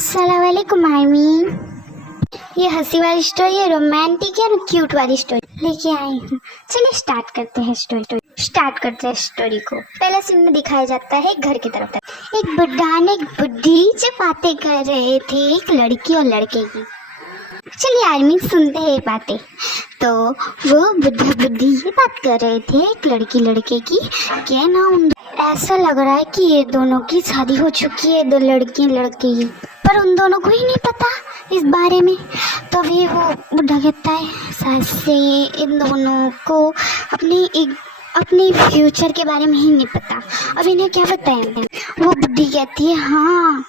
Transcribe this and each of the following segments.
अस्सलाम वालेकुम आर्मी। ये हंसी वाली स्टोरी है, रोमांटिक है और क्यूट वाली स्टोरी लेके आई हूँ। चलिए स्टार्ट करते हैं स्टोरी को। पहले सीन में दिखाया जाता है घर की तरफ। एक बुढ़ा ने एक बुढ़ी जो बातें कर रहे थे, एक लड़की और लड़के की। चलिए आर्मी सुनते हैं बातें। तो वो बुढ़ा बुढ़ी ये बात कर रहे थे एक लड़की लड़के की, क्या ना ऐसा लग रहा है कि ये दोनों की शादी हो चुकी है, दो लड़की लड़के की, पर उन दोनों को ही नहीं पता इस बारे में। तभी वो बुढ़ा कहता है सास से इन दोनों को अपने फ्यूचर के बारे में ही नहीं पता, अब इन्हें क्या बताएं। वो बुढ़ी कहती है हाँ,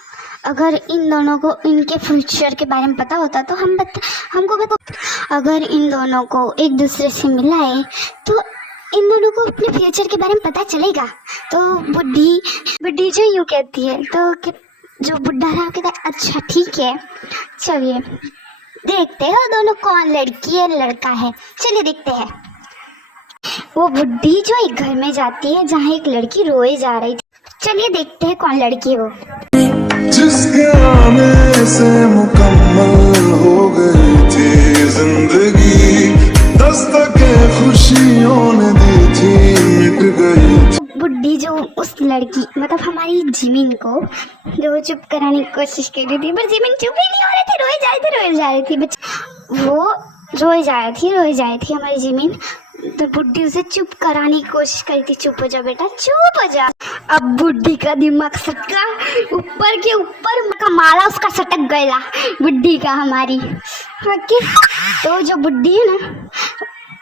अगर इन दोनों को इनके फ्यूचर के बारे में पता होता तो हमको बता। अगर इन दोनों को एक दूसरे से मिलाए तो इन दोनों को अपने फ्यूचर के बारे में पता चलेगा। तो बुढ़ी जो यूँ कहती है तो जो बुढ़ा रहा कहता है अच्छा ठीक है, चलिए देखते हैं दोनों कौन लड़की है लड़का है, चलिए देखते हैं। वो बुढ़ी जो एक घर में जाती है जहाँ एक लड़की रोए जा रही थी। चलिए देखते हैं कौन लड़की हो। जिसके आने से मुकम्मल हो गई थी जिंदगी, दस्तकें खुशियों ने दी थी मिट गई। बुढ़ी जो उस लड़की मतलब हमारी जिमिन को जो चुप कराने की कोशिश कर रही थी, पर जिमिन चुप ही नहीं हो रही थी, रोई जा रही थी वो रोई जा रही थी हमारी जिमिन। तो बुढ़ी उसे चुप कराने की कोशिश करी थी, चुप हो जा बेटा चुप हो जा। अब बुढ़ी का दिमाग सटका, ऊपर के ऊपर का माला उसका सटक गया बुढ़ी का हमारी। तो जो बुढ़ी है ना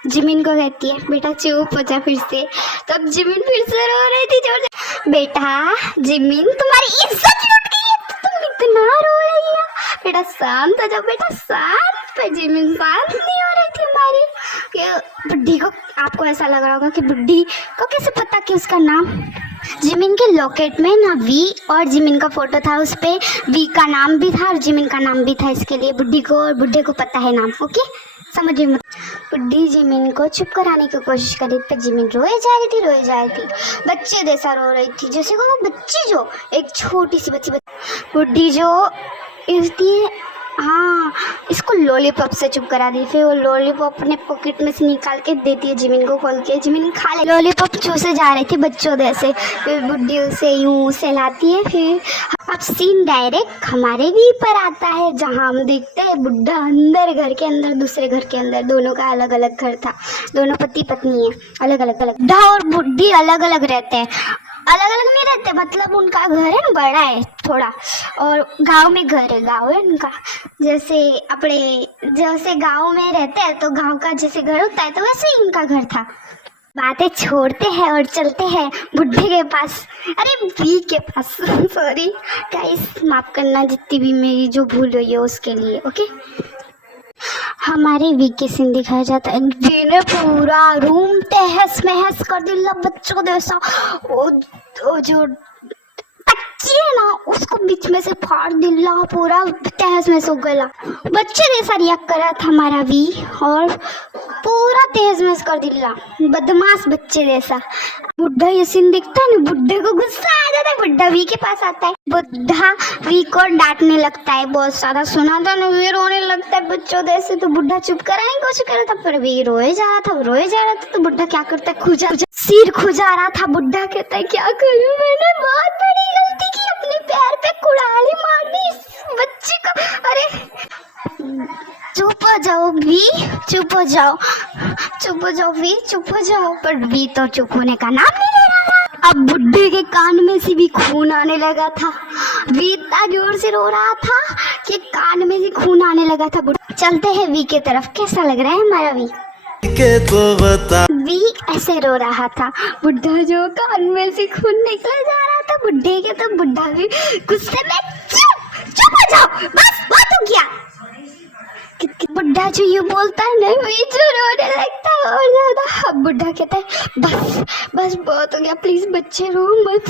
जिमिन को कहती है बेटा चुप हो जा फिर से। तब जिमिन फिर से रो रही थी जोर से। बेटा जिमिन तुम्हारी इज्जत लुट गई है, तुम इतना रो रही है, बेटा शांत हो जाओ बेटा शांत। पर जिमिन शांत नहीं हो रही थी हमारी। बुढ़ी को आपको ऐसा लग रहा होगा कि बुढ़ी को कैसे पता कि उसका नाम। जिमिन के लॉकेट में ना वी और जिमिन का फोटो था, उस पे वी का नाम भी था और जिमिन का नाम भी था, इसके लिए बुढ़ी को और बुढ़े को पता है नाम। ओके समझिए मत। बुढ़ी जिमिन को चुप कराने की कोशिश कर रही थी, जिमिन रोए जा रही थी बच्चे जैसा रो रही थी, जैसे को वो बच्ची जो एक छोटी सी बच्ची। बुढ़ी जो इसकी हाँ इसको लॉलीपॉप से चुप करा दी। फिर वो लॉलीपॉप अपने पॉकेट में से निकाल के देती है जिमिन को, खोल के जिमिन खा ले। लॉलीपॉप चूसे जा रही थी बच्चों जैसे, फिर बुढ़ी उसे यूं सहलाती है। फिर अब सीन डायरेक्ट हमारे भी पर आता है जहाँ हम देखते हैं बुढ़ा अंदर घर के अंदर, दूसरे घर के अंदर, दोनों का अलग अलग घर था, दोनों पति पत्नी है अलग अलग। बुढ़ा और बुढ़ी अलग अलग रहते हैं, अलग अलग नहीं रहते, मतलब उनका घर है ना बड़ा है थोड़ा, और गांव में घर है, गांव है उनका। जैसे गांव में रहते हैं तो गांव का जैसे घर होता है तो वैसे ही उनका घर था। बातें छोड़ते हैं और चलते हैं बुढ़े के पास, अरे वी के पास सॉरी गाइस माफ करना जितनी भी मेरी जो भूल हुई है उसके लिए। ओके हमारे वी के सीन दिखाया जाता है। वी ने पूरा रूम तहस महस कर दिया बच्चों जैसा। वो जो बच्ची है ना उसको बीच में से फाड़ दिला, पूरा तहस महस हो गया। बच्चे जैसा रिएक्ट कर रहा था हमारा वी और पूरा तहस महस कर दिला, बदमाश बच्चे जैसा। बुढ़ा ये सीन दिखता है ना, बुढ़े को गुस्सा आ जाता है, बुढ़ा वी के पास आता है, बुढ़ा वी को डांटने लगता है बहुत सारा। सुना था ना वी रोने लगता है बच्चों जैसे, तो बुढ़ा चुप कराने की कोशिश कर रहा था पर वी रोए जा रहा था। तो बुढ़ा क्या करता है, सिर खुजा रहा था। बुढ़ा कहता है क्या करूं, मैंने बहुत बड़ी गलती की, अपने पैर पे कुड़ाली मार दी इस बच्ची को। अरे चुप हो जाओ वी, चुप हो जाओ वी, चुप हो जाओ। पर वी तो चुप होने का नाम नहीं ले रहा था। अब बुढ़े के कान में से भी खून आने लगा था। वी इतना जोर से रो रहा था कि कान में से खून आने लगा था। चलते हैं वी के तरफ, कैसा लग रहा है हमारा वी के तो बता। वी ऐसे रो रहा था, बुढ़ा जो कान में से खून निकल जा रहा था बुढ़े के, तो बुढ़ा भी गुस्से में चुप हो जाओ बस बहुत हो गया। बुढ़ा जो ये बोलता है ना वी जो रोने लगता है और ज्यादा। अब बुढ़ा कहता है बस बहुत हो गया, प्लीज बच्चे रो मत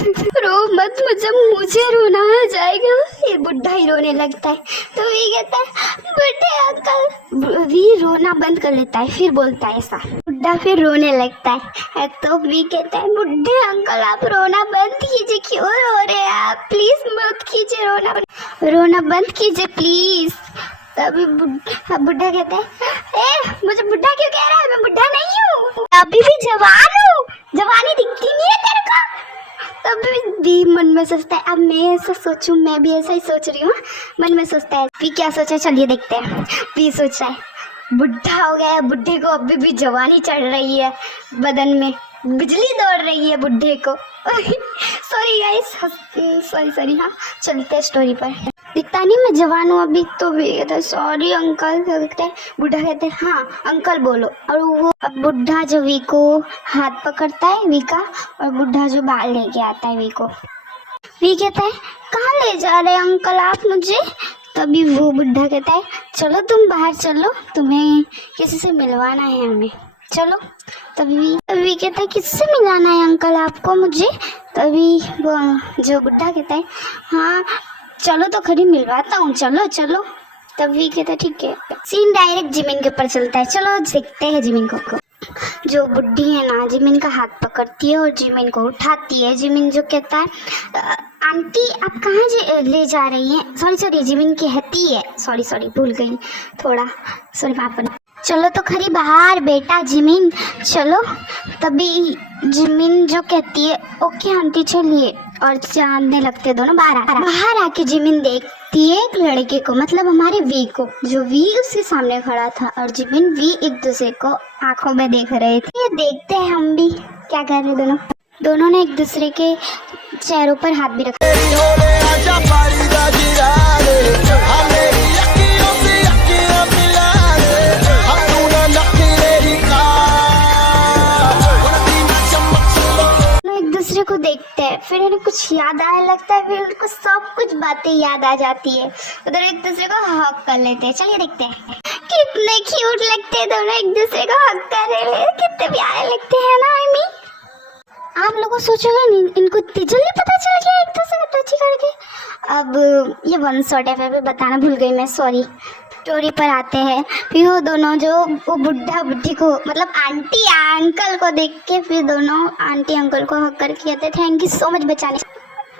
मुझे रोना आ जाएगा। ये बुढ़ा ही रोने लगता है तो वी कहता है बुढ़े अंकल। वी रोना बंद कर लेता है, फिर बोलता है ऐसा बुढ़ा फिर रोने लगता है। तो वी कहता है बुढ़े अंकल आप रोना बंद कीजिए, क्यों रो रहे हैं आप, प्लीज मत कीजिए, रोना बंद कीजिए प्लीज। तभी बुढ़ा कहता है ए मुझे बुढ़ा क्यों कह रहा है, मैं बुढ़ा नहीं हूँ, अभी भी जवान हूँ, जवानी दिखती नहीं है तेरे को। तभी भी मन में सोचता है अब मैं ऐसा सोचूं, मैं भी ऐसा ही सोच रही हूँ, मन में सोचता है। भी क्या सोचा चलिए देखते हैं। भी सोच रहा है बुढ़ा हो गया है, बुढ़े को अभी भी जवानी चढ़ रही है, बदन में बिजली दौड़ रही है बुढ़े को। Sorry guys, sorry. हाँ चलते हैं स्टोरी पर। दिखता नहीं मैं जवान हूँ अभी। तो भी कहता है सॉरी अंकल। कहते हैं बुढ़ा कहते हैं हाँ अंकल बोलो। और वो अब बुढ़ा जो वी को हाथ पकड़ता है, वी का, और बुढ़ा जो बाल लेके आता है वी को। वी कहता है कहाँ ले जा रहे हैं अंकल आप मुझे। तभी वो बुढ़ा कहता है चलो तुम बाहर चलो, तुम्हें किसी से मिलवाना है हमें, चलो। तभी कहता है किससे मिलाना है अंकल आपको मुझे। तभी वो जो बुढ़ा कहता है हाँ चलो तो खड़ी मिलवाता हूँ, चलो। तभी कहता है ठीक है। सीन डायरेक्ट जिमिन के ऊपर चलता है। चलो देखते हैं जिमिन को। जो बुढ़ी है ना जिमिन का हाथ पकड़ती है और जिमिन को उठाती है। जिमिन जो कहता है आंटी आप कहाँ ले जा रही हैं। सॉरी जिमिन कहती है, सॉरी भूल गई थोड़ा, सॉरी पापा। चलो तो खरी बाहर बेटा जिमिन, चलो। तभी जिमिन जो कहती है ओके आंटी चलिए, और जानने लगते दोनों बाहर आके जिमिन देखती है एक लड़के को, मतलब हमारे वी को, जो वी उसके सामने खड़ा था और जिमिन वी एक दूसरे को आंखों में देख रहे थे। ये देखते हैं हम भी क्या कर रहे दोनों ने एक दूसरे के चेहरों पर हाथ भी रखा। को देखते हैं, फिर उन्हें कुछ याद आने लगता है, फिर उनको सब कुछ बातें याद आ जाती है। उधर एक दूसरे को हक कर लेते हैं। चलिए देखते हैं कितने क्यूट लगते हैं दोनों, एक दूसरे को हक कर रहे हैं, कितने प्यारे लगते हैं ना। आप लोगों सोचोगे नहीं इनको इतनी जल्दी पता चल गया एक दूसरे को टच करके। अब ये वन शॉट है, फिर भी बताना भूल गई मैं, सॉरी। स्टोरी पर आते हैं। फिर वो दोनों जो वो बुढ़ा बुढ़ी को, मतलब आंटी अंकल को देख के, फिर दोनों आंटी अंकल को हक करके कहते हैं थैंक यू सो मच बचाने,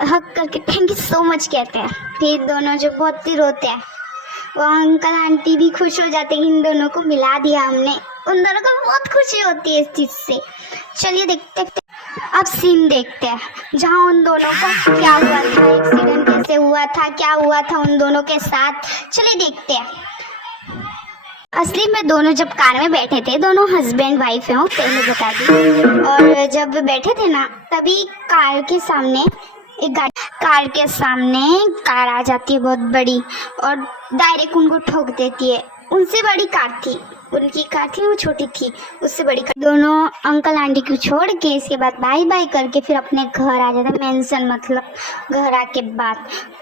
हक करके थैंक यू सो मच कहते हैं। फिर दोनों जो बहुत ही रोते हैं, वो अंकल आंटी भी खुश हो जाते हैं इन दोनों को मिला दिया हमने। उन दोनों को बहुत खुशी होती है इस चीज़ से। चलिए देखते अब सीन देखते हैं जहाँ उन दोनों का क्या हुआ था, एक्सीडेंट कैसे हुआ था, क्या हुआ था उन दोनों के साथ। चलिए देखते हैं। असली में दोनों जब कार में बैठे थे, दोनों हस्बैंड वाइफ हैं, पहले बता दी। और जब बैठे थे ना तभी कार के सामने कार आ जाती है बहुत बड़ी, और डायरेक्ट उनको ठोक देती है। उनसे बड़ी कार थी, उनकी कार थी, वो छोटी थी, उससे बड़ी कार। दोनों अंकल आंटी को छोड़ के इसके बाद बाय बाय करके फिर अपने घर आ जाते, मेंशन मतलब घर आके बाद।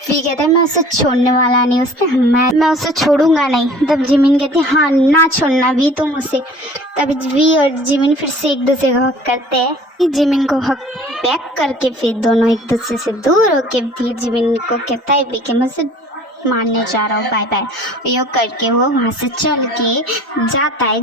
फिर कहते हैं मैं उसे छोड़ने वाला नहीं, उसने मैं उसे छोड़ूंगा नहीं। तब जिमिन कहती है हाँ ना छोड़ना भी तुम उसे। तब वी और जिमिन फिर से एक दूसरे को हक करते हैं। जिमिन को हक बैक करके फिर दोनों एक दूसरे से दूर होके फिर जिमिन को कहता है भी कि मुझसे मारने जा रहा हूँ, बाय बाय। यो करके वो वहाँ से चल के जाता है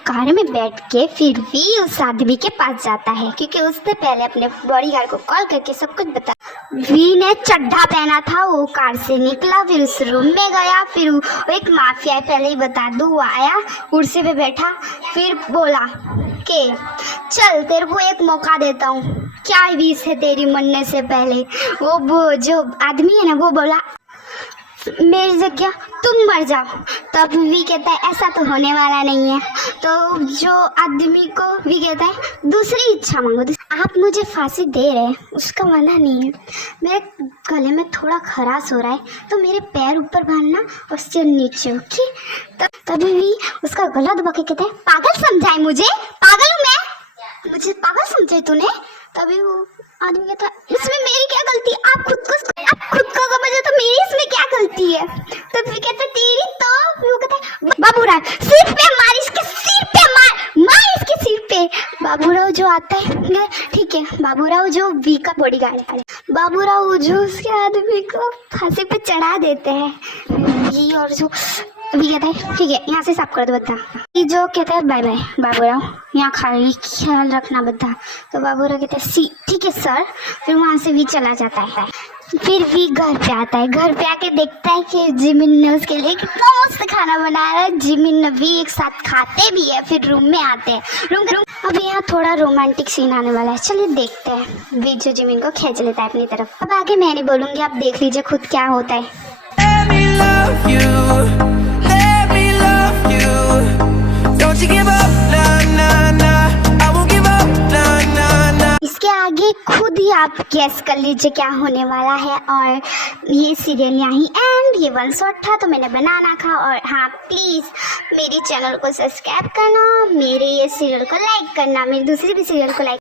कार में बैठ के। फिर भी उस आदमी के पास जाता है क्योंकि उसने पहले अपने बॉडीगार्ड को कॉल करके सब कुछ बता। वी ने चड्ढा पहना था, वो कार से निकला, फिर उस रूम में गया। फिर वो एक माफिया, पहले ही बता दूँ, वो आया कुर्सी पे बैठा, फिर बोला कि चल तेरे को एक मौका देता हूँ, क्या विश है तेरी मरने से पहले। वो जो आदमी है ना वो बोला मेरी जगह तुम मर जाओ। तब वी कहता है ऐसा तो होने वाला नहीं है। तो जो आदमी को वी कहता है दूसरी इच्छा मांगो। आप मुझे फांसी दे रहे हैं उसका मना नहीं है, मेरे गले में थोड़ा खराश हो रहा है तो मेरे पैर ऊपर बांधना और सिर नीचे, ओके। तभी वी उसका गला दबा के कहता है पागल समझाए मुझे, पागल हूँ मैं, मुझे पागल समझे तूने। तभी वो आदमी कहता है इसमें मेरी क्या गलती, आप खुद को समझे तो मेरी इसमें क्या गलती है। तो फिर कहता है तेरी तो। वो कहता है बाबूराव सिर पे मार, इसके सिर पे मार इसके सिर पे। बाबूराव जो आता है, ठीक है, बाबूराव जो वी का बॉडीगार्ड है, बाबूराव जो उसके आदमी को फांसी पे चढ़ा देते हैं। अभी और जो अभी कहता है ठीक है यहाँ से साफ कर दो बता। ये जो कहता है बाय बाय बाबूराव, यहाँ खाली ख्याल रखना बता। तो बाबूराव कहता है सी ठीक है सर। फिर वहाँ से भी चला जाता है। फिर भी घर पे आता है। घर पे आके देखता है कि जिमिन ने उसके लिए कितना मस्त खाना बनाया है। जिमिन नबी एक साथ खाते भी है। फिर रूम में आते हैं। रूम अब यहाँ थोड़ा रोमांटिक सीन आने वाला है, चलिए देखते हैं। बीजू जिमिन को खींच लेता है अपनी तरफ। अब आगे मैं नहीं बोलूँगी, आप देख लीजिए खुद क्या होता है। Let me love you, let me love you. Don't you give up, nah, nah, nah. I won't give up, nah, nah, nah. इसके आगे खुद ही आप गेस कर लीजिए क्या होने वाला है। और ये सीरियल यहाँ एंड ये वन शॉट था तो मैंने बनाना था। और हाँ प्लीज़ मेरी चैनल को सब्सक्राइब करना, मेरे ये सीरियल को लाइक करना, मेरी दूसरी भी सीरियल को लाइक